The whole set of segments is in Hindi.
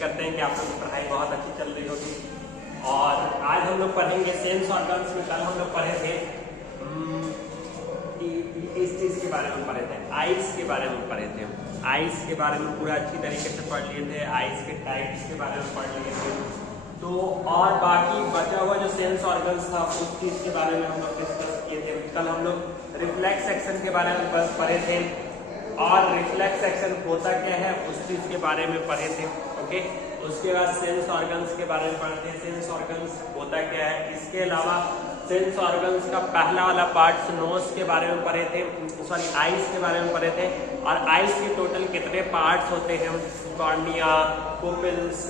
करते हैं कि आप लोग की पढ़ाई बहुत अच्छी चल रही होगी। और आज हम लोग पढ़ेंगे सेंस ऑर्गन्स में। कल हम लोग पढ़े थे इस चीज के बारे में पढ़े थे, आइस के बारे में पढ़े थे। आइस के बारे में पूरा अच्छी तरीके से पढ़ लिए थे, आइस के टाइप्स के बारे में पढ़ लिए थे। तो और बाकी बचा हुआ जो सेंस ऑर्गन्स था उस चीज के बारे में हम लोग डिस्कस किए थे। कल हम लोग रिफ्लेक्स एक्शन के बारे में पढ़े थे और रिफ्लेक्स एक्शन होता क्या है उस चीज के बारे में पढ़े थे। ओके, उसके बाद सेंस ऑर्गन्स के बारे में पढ़े थे, सेंस ऑर्गन्स होता क्या है। इसके अलावा सेंस ऑर्गन्स का पहला वाला पार्ट नोज के बारे में पढ़े थे, सॉरी आइस के बारे में पढ़े थे। और आइस के टोटल कितने पार्ट्स होते हैं, कॉर्निया, पुपिल्स,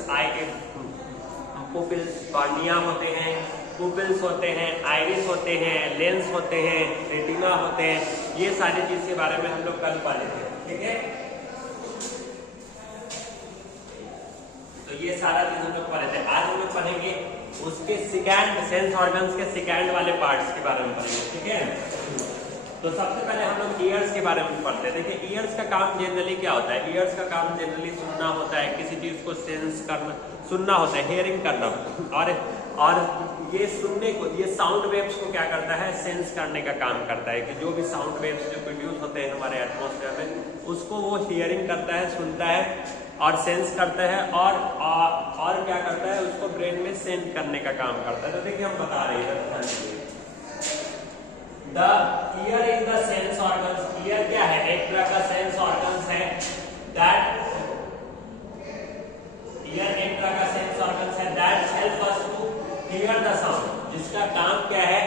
पुपिल्स, कॉर्निया होते हैं, पुपिल्स होते हैं, आइरिस होते हैं, लेंस होते हैं, रेटिना होते हैं। ये सारी चीज के बारे में हम लोग कल पढ़े थे, ठीक है। तो ये सारा चीज हम लोग पढ़े थे। आज हम लोग पढ़ेंगे उसके सेकंड सेंस ऑर्गन्स के सेकंड वाले पार्ट्स के बारे में पढ़ेंगे, ठीक है। तो सबसे पहले हम लोग ईयर्स के बारे में पढ़ते हैं। देखिए ईयर्स का काम जनरली क्या होता है, ईयर्स का काम जनरली सुनना होता है, किसी चीज को सेंस करना, सुनना होता है, हियरिंग करना। और ये सुनने को, ये साउंड वेव्स को क्या करता है, सेंस करने का काम करता है कि जो भी साउंड वेव्स जो प्रोड्यूस होते हैं हमारे एटमॉस्फेयर में उसको वो हियरिंग करता है, सुनता है और सेंस करता है और क्या करता है, उसको ब्रेन में सेंड करने का काम करता है। तो देखिए हम बता रहे हैं the ear is the sense organs. Ear क्या है, एक तरह का सेंस ऑर्गन्स है। दैट ईयर एक तरह का सेंस ऑर्गन्स है that help us to hear the sound. जिसका काम क्या है,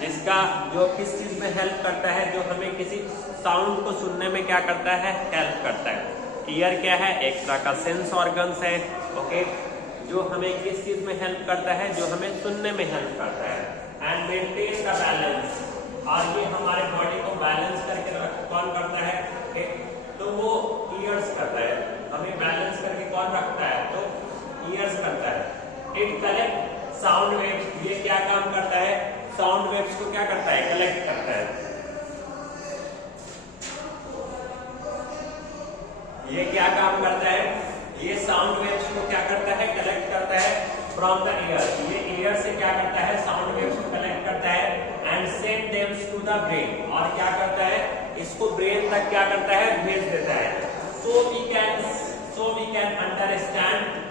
जिसका जो किस चीज में हेल्प करता है, जो हमें किसी साउंड को सुनने में क्या करता है, हेल्प करता है। ईयर क्या है, एक तरह का सेंस ऑर्गन्स है, ओके, जो हमें किस चीज में हेल्प करता है, जो हमें सुनने में हेल्प करता है। एंड मेंटेन द बैलेंस, और ये हमारे बॉडी को बैलेंस करके कौन करता है, ओके, तो वो ईयर्स करता है। हमें बैलेंस करके कौन रखता है, तो ईयर्स करता है। इट कलेक्ट साउंड वेव्स, ये क्या काम करता है, साउंड वेव्स को क्या करता है, कलेक्ट करता है। ये क्या काम करता है, ये साउंड वेव्स को क्या करता है, कलेक्ट करता है फ्रॉम द ईयर। ये ईयर से क्या करता है, साउंड वेव्स को कलेक्ट करता है and send them to the brain, और क्या करता है, इसको ब्रेन तक क्या करता है, भेज देता है। सो वी कैन अंडरस्टैंड,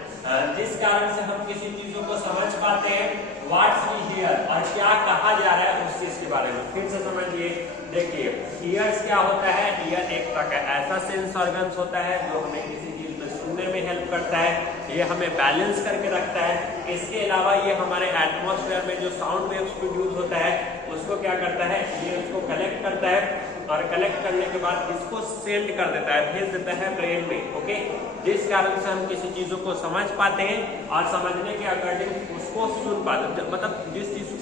जिस कारण से हम किसी चीजों को समझ पाते हैं, व्हाट्स वी हियर, और क्या कहा जा रहा है उस चीज के बारे में। फिर से समझिए, देखिए ईयर्स क्या होता है, ईयर एक तरह का ऐसा सेंस ऑर्गन्स होता है जो हमें किसी चीज में सुनने में हेल्प करता है, ये हमें बैलेंस करके रखता है। इसके अलावा ये हमारे एटमॉस्फेयर में जो साउंड वेव्स प्रोड्यूस होता है उसको क्या करता है, ये उसको कलेक्ट करता है और कलेक्ट करने के बाद इसको सेंड कर देता है, भेज देता है ब्रेन में, ओके। जिस कारण से हम किसी चीजों को समझ पाते हैं और समझने के अकॉर्डिंग उसको सुन पाते हैं, मतलब जिस चीज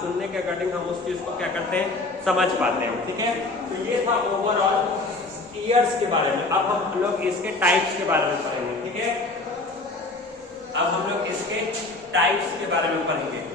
सुनने के अकॉर्डिंग हम उस चीज को क्या करते हैं, समझ पाते हैं, ठीक है। तो ये था ओवरऑल ईयर्स के बारे में। अब हम लोग इसके टाइप्स के बारे में पढ़ेंगे, ठीक है। अब हम लोग इसके टाइप्स के बारे में पढ़ेंगे।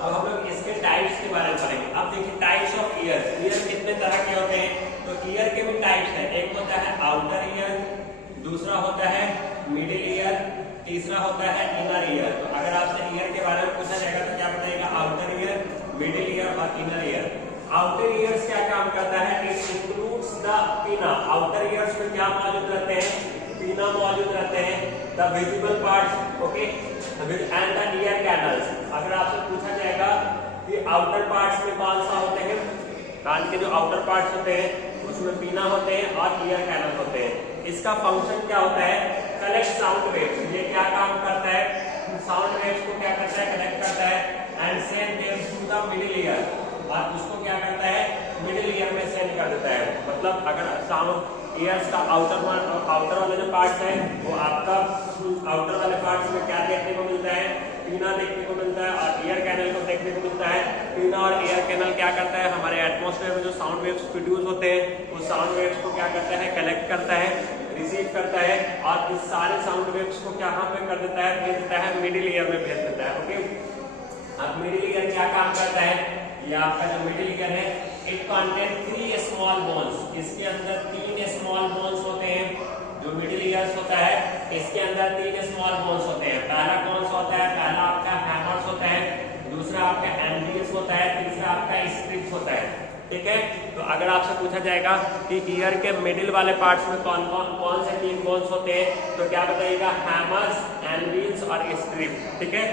अब हम लोग इसके टाइप्स के बारे में पढ़ेंगे। अब देखिए टाइप्स ऑफ ईयर, ईयर कितने तरह के होते हैं, तो ईयर के भी टाइप्स है। एक होता है आउटर ईयर, दूसरा होता है मिडिल ईयर, तीसरा होता है इनर ईयर। तो अगर आपसे ईयर के बारे में पूछा जाएगा तो क्या बताएगा, आउटर ईयर, मिडिल ईयर और इनर ईयर। आउटर ईयर्स क्या काम करता है, इट इंक्लूड्स द पिना। आउटर ईयर्स में क्या मौजूद रहते हैं, पिना मौजूद रहते हैं, the visible parts, okay, and the year canals. अगर आपसे पूछा जाएगा कि आउटर पार्ट्स में कौन सा होते हैं, कान के जो आउटर पार्ट्स होते हैं उसमें पीना होते हैं और ईयर कैनल होते हैं। इसका फंक्शन क्या होता है, कलेक्ट साउंड वेव्स। ये क्या काम करता है, साउंड वेव्स को क्या करता है, कलेक्ट करता है and send them to the middle ear, और उसको क्या करता है, मिडिल ईयर में सेंड कर देता है। मतलब अगर साउंड ईयर्स का आउटर वाला जो पार्ट है वो आपका आउटर वाले पार्ट्स में क्या देखने को मिलता है, पीना देखने को मिलता है और एयर कैनल को देखने को मिलता है। पीना और एयर कैनल क्या करता है, हमारे एटमॉस्फेयर में जो साउंड वेव्स प्रोड्यूस होते हैं उस साउंड वेव्स को क्या करता है, कलेक्ट करता है, रिसीव करता है और इस सारे साउंड वेव्स को क्या पे कर देता है, भेज देता है मिडिल ईयर में भेज देता है। ओके, अब मिडिल ईयर क्या काम करता है, ये आपका जो मिडिल ईयर है इट कंटेन 3 स्मॉल बोन्स, इसके अंदर 3 स्मॉल बोन्स होते हैं। जो मिडिल ईयर्स होता है इसके अंदर 3 स्मॉल बोन्स होते हैं। पहला कौन सा होता है, पहला आपका हैमर्स होता है, दूसरा आपका एंड्रियस होता है, तीसरा आपका स्ट्रिप्स होता है। ठीक है, तो अगर आपसे पूछा जाएगा कि ईयर के मिडिल वाले पार्ट्स में कौन से 3 बोन्स होते हैं तो क्या बताइएगा, हैमर्स, एंड्रियस और स्ट्रिप्स। ठीक है,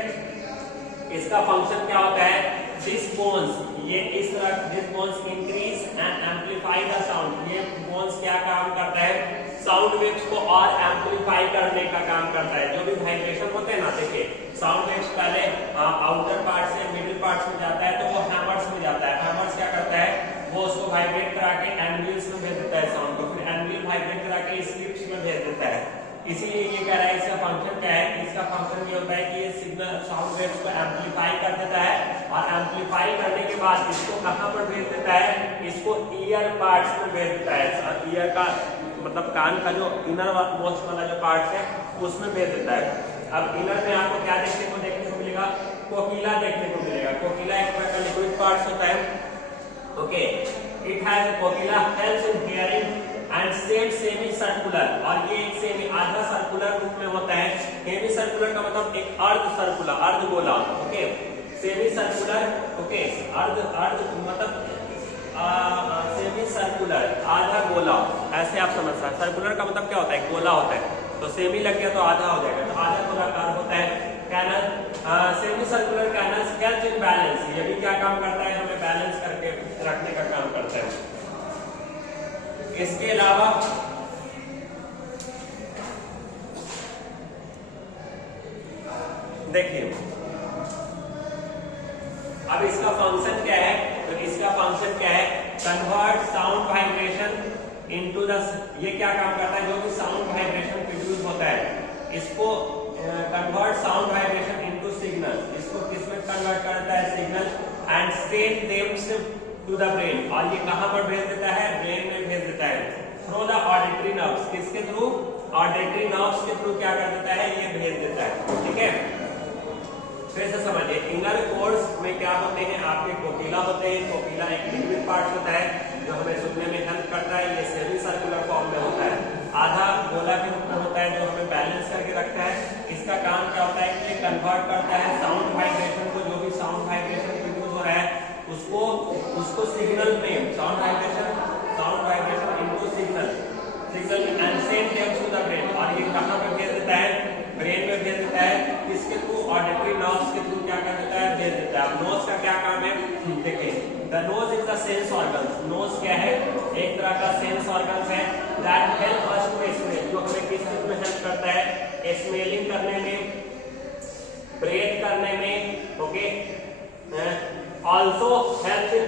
इसका फंक्शन क्या होता है, दिस बोन्स, ये इस तरह this bones increase and amplify the sound. ये बोन्स क्या काम करता है, साउंड वेव्स को और एम्पलीफाई करने का काम करता है। जो भी वाइब्रेशन होते हैं ना, देखिए साउंड वेव्स पहले आउटर पार्ट से मिडिल पार्ट्स में जाता है तो वो हैमर्स में जाता है। हैमर्स क्या करता है, वो उसको वाइब्रेट करा के एंविल्स में भेज देता है साउंड को, फिर एंविल वाइब्रेट करा के स्ट्रिप्स में भेज देता है। इसीलिए ये कह रहा है इसका फंक्शन क्या है, इसका फंक्शन ये होता है कि ये सिग्नल साउंड वेव्स को एम्पलीफाई कर देता है और एम्पलीफाई करने के बाद इसको कहां पर भेज देता है, इसको ईयर पार्ट्स में भेज देता है। ईयर का मतलब कान का जो इनर मोस्ट वाला जो पार्ट है उसमें भेज देता है। अब इनर में आपको क्या देखने को मिलेगा, कोकिला देखने को मिलेगा। कोकिला एक प्रकार का लिक्विड पार्ट होता है। Okay, it has Kokila helps in hearing and same semi circular, और ये एक सेमी आधा सर्कुलर रूप में होता है। सेमी सर्कुलर का मतलब एक अर्ध सर्कुलर, अर्ध गोला। ओके, सेमी सर्कुलर, ओके, अर्ध मतलब सेमी सर्कुलर, आधा गोला, ऐसे आप समझ सकते हैं। सर्कुलर का मतलब क्या होता है, गोला होता है, तो सेमी लग गया तो आधा हो जाएगा, तो आधा गोलाकार होता है canal. Semicircular canals help in balance, ये भी क्या काम करता है, हमें बैलेंस करके रखने का काम करता है। इसके अलावा देखिए अब इसका फंक्शन क्या है, तो इसका फंक्शन क्या है, convert sound vibration into the, ये क्या काम करता है, जो भी साउंड वाइब्रेशन प्रोड्यूस होता है इसको convert sound vibration into signal, इसको किसमें कन्वर्ट करता है, signal, and send them to the brain, और ये कहां पर भेज देता है, ब्रेन में भेज देता है थ्रू द ऑडिटरी नर्व्स, किसके थ्रू, ऑडिटरी नर्व्स के थ्रू क्या कर देता है, ये भेज देता है। ठीक है, फिर से समझिए, इनर कोर्स में क्या होते हैं, आपके कोकिला होते हैं। कोकिला एक लिक्विड पार्ट होता है जो हमें सुनने में हेल्प करता है, ये सेमी सर्कुलर फॉर्म में होता है, आधा गोला के रूप में होता है जो हमें बैलेंस करके रखता है। इसका काम क्या होता है कि ये कन्वर्ट करता है साउंड वाइब्रेशन को, जो भी साउंड वाइब्रेशन प्रोड्यूस हो रहा है उसको सिग्नल में, sound vibration into signal and send them to the brain, और ये कहां पे भेज देता है, ब्रेन में भेज देता है, किसके थ्रू, ऑडिटरी नर्व्स के थ्रू क्या कर देता है, भेज देता है। अब नोज का क्या काम है, देखिए the nose is the sense organ. Nose क्या है, एक तरह का सेंस ऑर्गन है that help us to smell, जो हमें किस चीज में हेल्प करता है, स्मेलिंग करने में, ब्रेथ करने में। Okay, also help in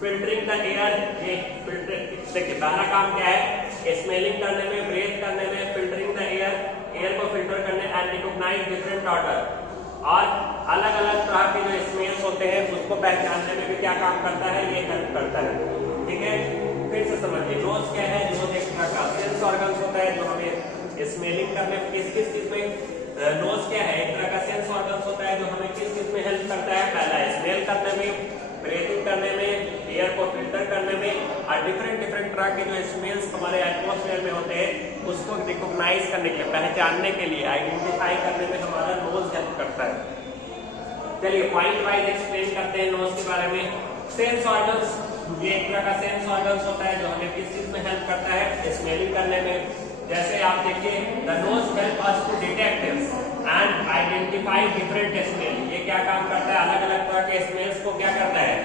filtering the air. ये फिल्टर, देखिए पहला काम क्या है, स्मेलिंग करने में, ब्रेथ करने में, फिल्टरिंग द एयर को फिल्टर करने, एंड रिकॉग्नाइज डिफरेंट ऑर्डर, और अलग अलग तरह के जो स्मेल्स होते हैं उसको पहचानने में भी क्या काम करता है, ये हेल्प करता है। ठीक है, फिर से समझिए, नोज क्या है, नोज एक तरह का सेंस ऑर्गन होता है जो हमें स्मेलिंग करने में, किस चीज में, नोज क्या है, एक तरह का सेंस ऑर्गन होता है जो हमें किस चीज में हेल्प करता है, पहला स्मेल करने में, ब्रीथिंग करने में, एयर को फिल्टर करने में, और डिफरेंट तरह के जो स्मेल्स हमारे एटमॉस्फेयर में होते हैं उसको रिकॉग्नाइज करने के लिए, पहचानने के लिए, आइडेंटिफाई करने में हमारा नोज हेल्प करता है। चलिए पॉइंट वाइज एक्सप्लेन करते हैं नोज के बारे में। सेंस ऑर्गन्स, ये एक तरह का सेंस ऑर्गन्स होता है जो हमें किस चीज में हेल्प करता है, स्मेलिंग करने में। जैसे आप देखिए, the nose help us to detect and identify different smell. ये क्या काम करता है, अलग अलग तरह के स्मेल्स को क्या करता है,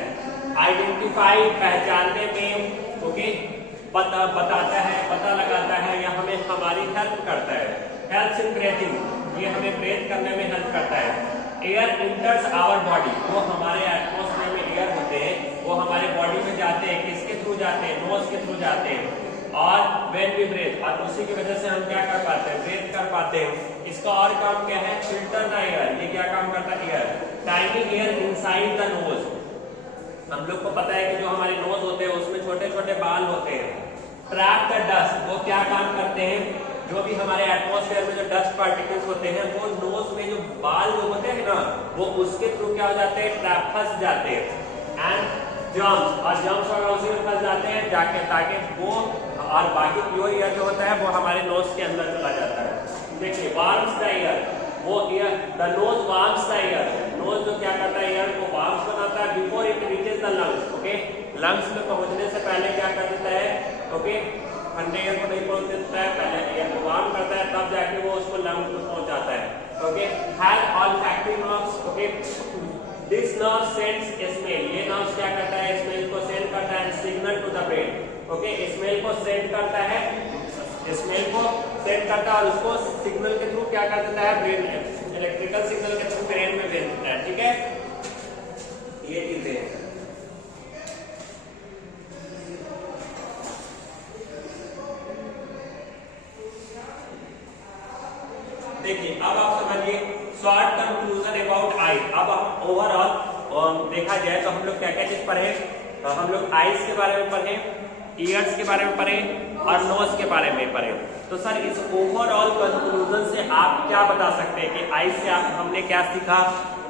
आइडेंटिफाई, पहचानने में, ओके, बताता है, पता लगाता है, या हमें हमारी हेल्प करता है। हेल्प्स इन ब्रीथिंग, ये हमें ब्रीथ करने में हेल्प करता है। एयर इंटर्स आवर बॉडी, वो हमारे एटमॉस्फेयर में एयर होते हैं वो हमारे बॉडी में जाते हैं, किसके थ्रू जाते हैं, नोज के थ्रू जाते हैं। और व्हेन वी ब्रीथ, और उसी की वजह से हम क्या कर पाते हैं, ब्रीथ कर पाते हैं। इसका और काम क्या है, फिल्टर द एयर, ये क्या काम करता है, air tiny air inside the nose. हम लोग को पता है कि जो हमारे नोज होते हैं उसमें छोटे छोटे बाल होते हैं। ट्रैप द डस्ट, वो क्या काम करते हैं, जो भी हमारे एटमॉस्फेयर में जो डस्ट पार्टिकल्स होते हैं वो नोज में जो बाल जो होते हैं ना, वो उसके थ्रू क्या हो जाते हैं, ट्रैप फंस जाते हैं। एंड जर्म्स, और जर्म्स वगैरह उसी में फंस जाते हैं जाके, ताकि वो और बाकी प्योर एयर जो होता है वो हमारे नोज के अंदर चला जाता है। देखिए वार्म्स द एयर, वो air, the nose warms the air, nose जो क्या करता है, एयर को वार्म्स बनाता है before it reaches the lungs. Okay, lungs में पहुंचने से पहले क्या कर देता है, ओके, ठंडे एयर को नहीं पहुंचने देता है, पहले एयर को वार्म करता है, तब जाके वो उसको लंग्स में पहुंचाता है। Okay, has olfactory nerves, okay, this nerve sends smell, ये नर्व क्या करता है, स्मेल को सेंड करता है, signal to the brain. Okay, smell को सेंड करता है, स्मेल को सेंड करता है और उसको सिग्नल के थ्रू क्या कर देता है, ब्रेन में, इलेक्ट्रिकल सिग्नल के थ्रू ब्रेन में भेज देता है। ठीक है, ये चीजें हैं। देखिए अब आप समझिए शॉर्ट कंक्लूजन अबाउट आई। अब हम ओवरऑल देखा जाए तो हम लोग क्या क्या चीज पढ़े, हम लोग आईज के बारे में पढ़े, ईयर्स के बारे में पढ़े और नोज के बारे में पढ़े। तो सर इस ओवरऑल कंक्लूजन से आप क्या बता सकते हैं कि आई से हमने क्या सीखा,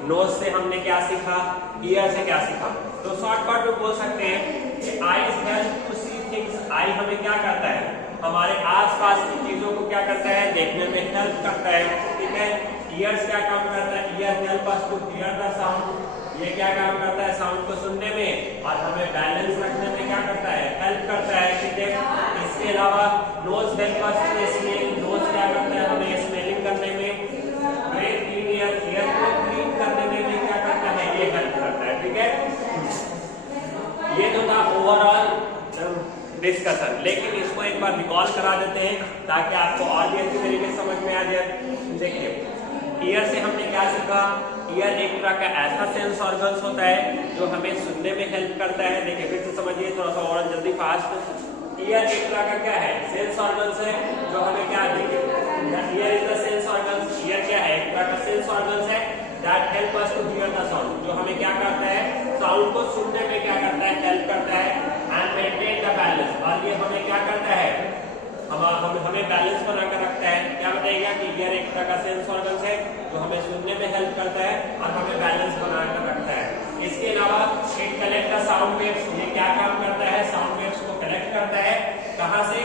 नोज से हमने क्या सीखा, ईयर से क्या सीखा। तो शॉर्टकट में बोल सकते हैं कि eyes help to see things, eye हमें क्या करता है, हमारे आसपास की चीजों को क्या करता है, देखने में हेल्प करता है। ठीक है, ईयर्स क्या काम करता है, ear help us to hear the sound, ये क्या काम करता है, साउंड को सुनने में और हमें बैलेंस रखने में क्या करता है, हेल्प करता है। ठीक है, इसके अलावा nose help us to smell, nose क्या करता है, हमें स्मेलिंग करने में, ब्रेथ इन ईयर, ईयर को क्लीन करने में भी क्या करता है, ये हेल्प करता है। ठीक है, ये तो था ओवरऑल डिस्कशन, लेकिन इसको एक बार रिकॉल करा देते हैं ताकि आपको और भी अच्छी तरीके से समझ में आ जाए। देखिए ईयर से हमने क्या सीखा, ईयर एक तरह का ऐसा सेंस ऑर्गन्स होता है जो हमें सुनने में हेल्प करता है। देखिए फिर से समझिए थोड़ा सा और जल्दी फास्ट। ईयर एक तरह का क्या है, सेंस ऑर्गन्स है जो हमें क्या, देखिए ear is the sense organs, ear क्या है, एक तरह का सेंस ऑर्गन्स है that help us to hear the sound, जो हमें क्या करता है, साउंड को सुनने में क्या करता है, हेल्प करता है एंड मेंटेन द बैलेंस, और ये हमें क्या करता है, हमें बैलेंस बनाकर रखता है। क्या बताइएगा कि ईयर एक तरह का सेंस ऑर्गन्स है जो हमें सुनने में हेल्प करता है और हमें बैलेंस बनाकर रखता है। इसके अलावा it collect the sound waves, ये क्या काम करता है, साउंड वेव्स को कलेक्ट करता है, कहां से,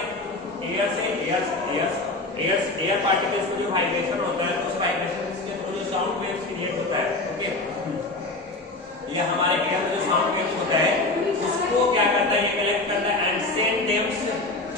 एयर से, एयर पार्टिकल्स में जो वाइब्रेशन होता है उस वाइब्रेशन के थ्रू जो साउंड वेव्स क्रिएट होता है। ओके, ये हमारे एयर में जो साउंड वेव्स होता है उसको क्या करता है, ये कलेक्ट करता है and send them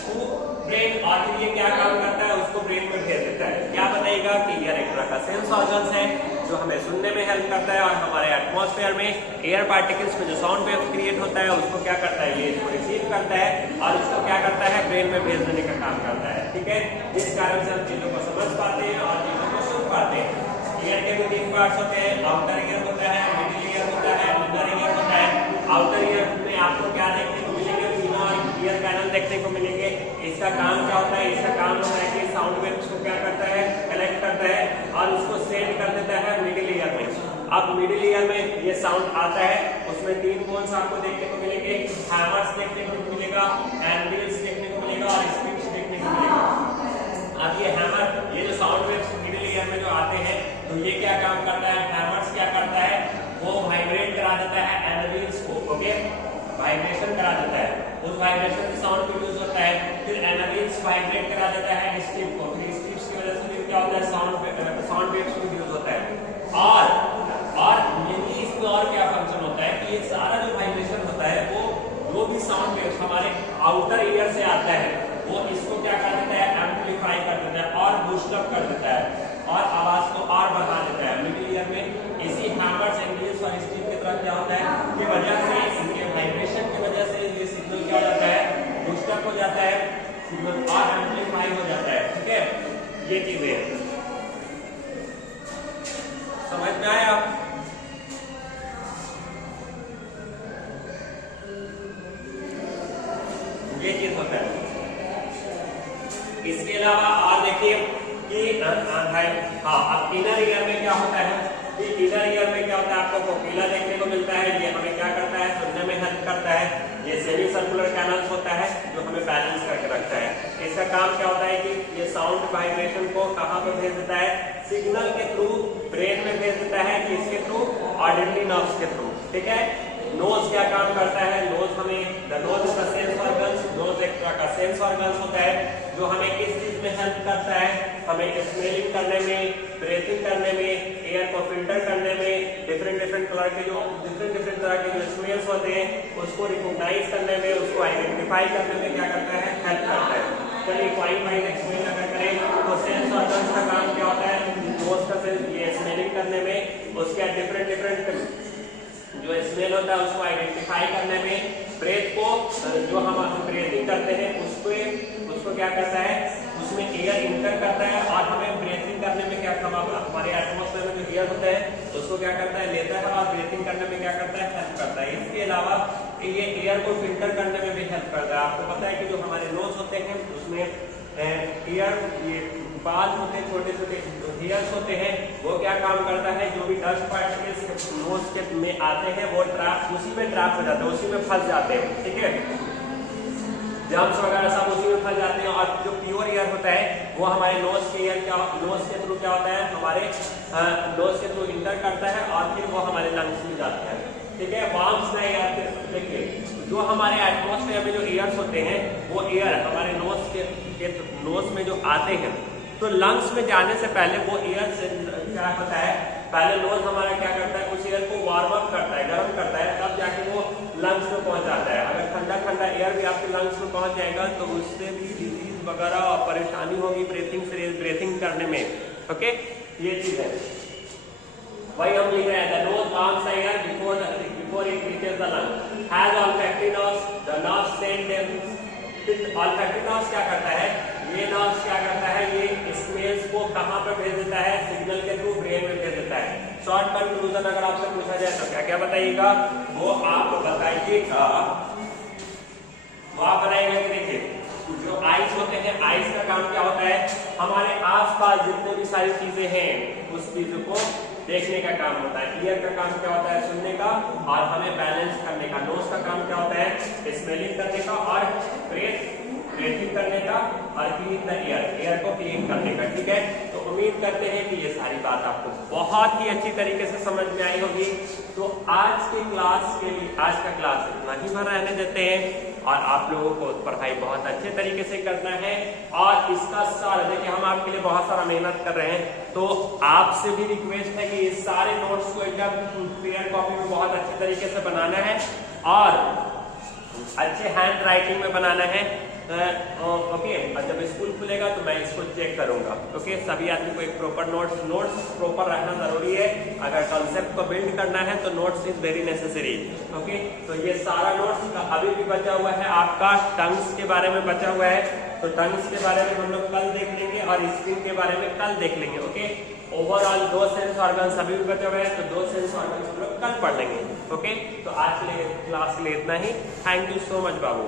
to brain, और फिर ये क्या काम करता है, उसको ब्रेन में भेज देता है। क्या बताएगा कि ईयर एक तरह का सेंस ऑर्गन्स है जो हमें सुनने में हेल्प करता है और हमारे एटमॉस्फेयर में एयर पार्टिकल्स में जो साउंड वेव क्रिएट होता है उसको क्या करता है, ये इसको रिसीव करता है और इसको क्या करता है, ब्रेन में भेज देने का काम करता है। ठीक है, जिस कारण से हम चीजों को समझ पाते हैं और चीजों को सुन पाते हैं। ईयर के भी 3 पार्ट्स होते हैं, आउटर ईयर होता है, मिडिल ईयर होता है, इनर ईयर होता है। आउटर ईयर में आपको क्या देखने को मिलेंगे, इनर ईयर कैनल देखने को मिलेंगे। इसका काम क्या होता है, इसका काम होता है कि साउंड वेव्स को क्या करता है, कलेक्ट करता है और उसको सेंड कर देता है मिडिल ईयर में। अब मिडिल ईयर में ये साउंड आता है, उसमें 3 बोन्स आपको देखने को मिलेंगे, हैमर्स देखने को मिलेगा, एंडिल्स देखने को मिलेगा और स्ट्रिप्स देखने को मिलेगा। अब ये हैमर, ये जो साउंड वेव्स मिडिल ईयर में जो आते हैं तो ये क्या काम करता है, हैमर्स क्या करता है, वो वाइब्रेट करा देता है एनर्जीज को। ओके, वाइब्रेशन करा देता है, उस वाइब्रेशन से साउंड प्रोड्यूस होता है, फिर एनर्जीज वाइब्रेट करा देता है स्ट्रिप को, फिर स्ट्रिप्स की वजह से फिर क्या होता है, साउंड वेव्स प्रोड्यूस होता है। और यही इसमें और क्या फंक्शन होता है कि ये सारा जो वाइब्रेशन होता है वो जो भी साउंड वेव्स हमारे आउटर ईयर से आता है वो इसको क्या कर देता है, एम्पलीफाई कर देता है और बूस्ट अप कर देता है और आवाज को और बढ़ा देता है। मिडिल ईयर में इसी हैमर्स, एंगल्स और स्ट्रिप की तरह क्या होता है कि वजह से इनके वाइब्रेशन की वजह से ये सिग्नल क्या हो जाता है, बूस्ट अप हो जाता है, सिग्नल और एम्पलीफाई हो जाता है। ठीक है, ये चीजें समझ में आया। ये चीज होता है। इसके अलावा और देखिए कि अब इनर ईयर में क्या होता है कि इनर ईयर में क्या होता है, आपको कोकिला देखने को मिलता है। ये हमें क्या करता है, सुनने में हेल्प करता है। ये सेमी सर्कुलर कैनल्स होता है जो हमें बैलेंस करके रखता है। इसका काम क्या होता है कि ये साउंड वाइब्रेशन को कहाँ पर भेज देता है, सिग्नल के थ्रू ब्रेन में भेज देता है, कि इसके थ्रू ऑडिटरी नर्व्स के थ्रू। ठीक है। नोज क्या काम करता है, नोज हमें, the nose is the sense organ, nose एक तरह का सेंस ऑर्गन होता है जो हमें किस चीज में हेल्प करता है, हमें स्मेलिंग करने में, ब्रीथिंग करने में, एयर को फिल्टर करने में, डिफरेंट तरह के जो स्मेल्स होते हैं उसको रिकॉग्नाइज करने में, उसको आइडेंटिफाई करने में क्या करता है, हेल्प करता है। चलिए फाइन वाइन एक्सप्लेन अगर करें तो सेंस ऑर्गन का काम क्या होता है, नोज का सेंस ये स्मेलिंग करने में, उसके डिफरेंट जो स्मेल होता है उसको आइडेंटिफाई करने में, ब्रेथ को जो हम ब्रीथिंग करते हैं उसको क्या करता है, उसमें एयर इंटर करता है और हमें ब्रीथिंग करने में क्या, हमारे एटमॉस्फेयर में जो एयर होता है उसको क्या करता है, लेता है और ब्रीथिंग करने में क्या करता है, हेल्प करता है। इसके अलावा ये एयर को फिल्टर करने में भी हेल्प करता है। आपको पता है कि जो हमारे नोज होते हैं उसमें एयर, ये बाल होते हैं, छोटे हेयर्स होते हैं, वो क्या काम करता है, जो भी डस्ट पार्टिकल्स नोज के में आते हैं वो ट्रैप, उसी में ट्रैप हो जाते हैं, उसी में फंस जाते हैं। ठीक है, जर्म्स वगैरह सब उसी में फंस जाते हैं। और जो प्योर एयर होता है वो हमारे नोज के थ्रू क्या होता है, हमारे नोज के थ्रू इंटर करता है और फिर वो हमारे लंग्स में जाता है। ठीक है, वार्म्स का एयर, देखिए जो हमारे एटमॉस्फेयर में जो एयर्स होते हैं वो एयर हमारे नोज में जो आते हैं तो लंग्स में जाने से पहले वो एयर से क्या होता है, पहले नोज हमारा क्या करता है, उस एयर को वार्म अप करता है, गर्म करता है, तब जाके वो लंग्स में पहुंच जाता है। अगर ठंडा एयर भी आपके लंग्स में पहुंच जाएगा तो उससे भी डिजीज वगैरह और परेशानी होगी ब्रीथिंग करने में। ओके, ये चीज है, वही हम लिख रहे हैं, the nose warms the air before it reaches the lung, has olfactory nerves, the nerves send them. Olfactory nerves क्या करता है, ये नर्व्स क्या करता है, ये स्मेल्स को कहां पर भेज देता है, सिग्नल के थ्रू ब्रेन में भेज देता है। शॉर्ट कंक्लूजन अगर आपसे पूछा जाए तो क्या क्या बताइएगा, वो आप बताइएगा, वो आप बताइएगा कि देखिए जो आइज होते हैं, आइज का काम क्या होता है, हमारे आसपास जितने भी सारी चीजें हैं उस चीजों को देखने का काम होता है। ईयर का काम क्या होता है, सुनने का और हमें बैलेंस करने का। नोज का काम क्या होता है, स्मेलिंग करने का और ब्रीथिंग करने का और क्लीन द एयर को क्लीन करने का। ठीक है, तो उम्मीद करते हैं कि ये सारी बात आपको बहुत ही अच्छी तरीके से समझ में आई होगी। तो आज के क्लास के लिए, आज का क्लास इतना ही भर रहने देते हैं और आप लोगों को पढ़ाई बहुत अच्छे तरीके से करना है। और इसका सारा, देखिए हम आपके लिए बहुत सारा मेहनत कर रहे हैं, तो आपसे भी रिक्वेस्ट है कि इस सारे नोट्स को एकदम पेयर कॉपी में बहुत अच्छे तरीके से बनाना है और अच्छे हैंड राइटिंग में बनाना है। ओके, और जब स्कूल खुलेगा तो मैं इसको चेक करूंगा। ओके, सभी आदमी को एक प्रॉपर नोट्स प्रॉपर रहना जरूरी है। अगर कंसेप्ट को बिल्ड करना है तो notes is very necessary. Okay, तो ये सारा नोट्स का अभी भी बचा हुआ है आपका, टंग्स के बारे में बचा हुआ है, तो टंग्स के बारे में हम लोग कल देख लेंगे और स्किन के बारे में कल देख लेंगे। ओके, ओवरऑल 2 सेंस ऑर्गन अभी भी बचे हुए हैं, तो 2 सेंस ऑर्गन हम लोग कल पढ़ लेंगे। ओके, तो आज के लिए क्लास के लिए इतना ही। Thank you so much Babu.